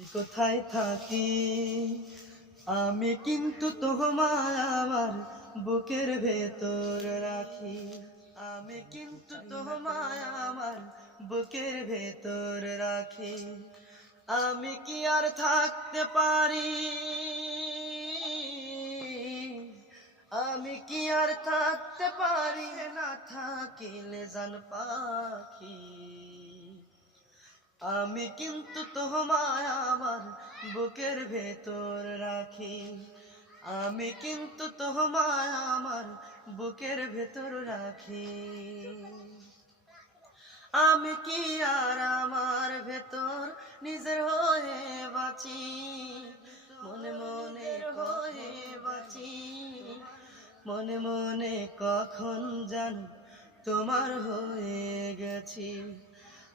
কোথায় থাকি আমি কিন্তু তোমায় আমার বুকের ভেতর রাখি। আমি কিন্তু তোমায় আমার বুকের ভেতর রাখি। আমি কি আর থাকতে পারি, আমি কি আর থাকতে পারি না থাকিলে জান পাখি। আমি কিন্তু তোমায় আমার বুকের ভেতর রাখি। আমি কিন্তু তোমায় আমার বুকের ভেতর রাখি। আমি কি আর আমার ভেতর নিজের হয়ে বাঁচি, মনে মনে হয়ে বাঁচি, মনে মনে কখন জানি তোমার হয়ে গেছি।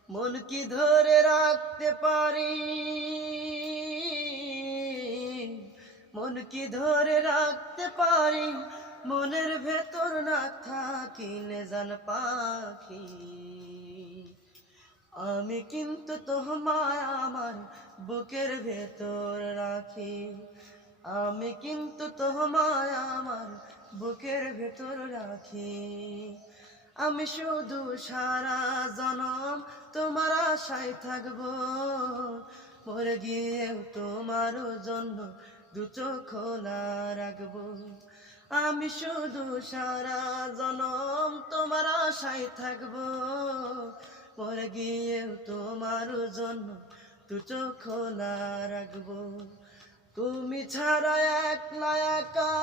মন কি ধরে রাখতে পারি, মন কি ধরে রাখতে পারি, মনের ভেতর না থাকিলে জান পাখি। আমি কিন্তু তোমায় আমার বুকের ভেতর রাখি। আমি কিন্তু তোমায় আমার বুকের ভেতর রাখি। আমি শুধু সারা জনম তোমার আশায় থাকবো, মরে গিয়েও তোমার জন্য দু চোখ খোলা রাখবো। আমি শুধু সারা জনম তোমার আশায় থাকবো, মরে গিয়েও তোমার জন্য দু চোখ খোলা রাখবো। তুমি ছাড়া একলা একা,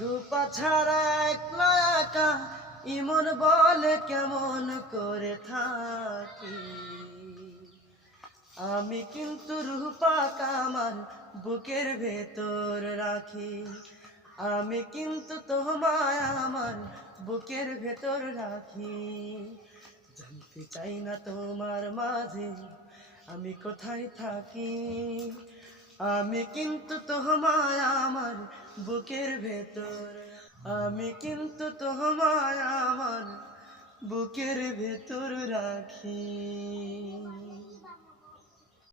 রূপা ছাড়া একলা একা, ইমন বলে কেমন করে থাকি। আমি কিন্তু রূপাকে আমার বুকের ভেতর রাখি। আমি কিন্তু তোমায় আমার বুকের ভেতর রাখি। জানতে চাই না তোমার মাঝে আমি কোথায় থাকি। আমি কিন্তু তোমায় আমার বুকের ভেতর, আমি কিন্তু তোমায় আমার বুকের ভেতর রাখি।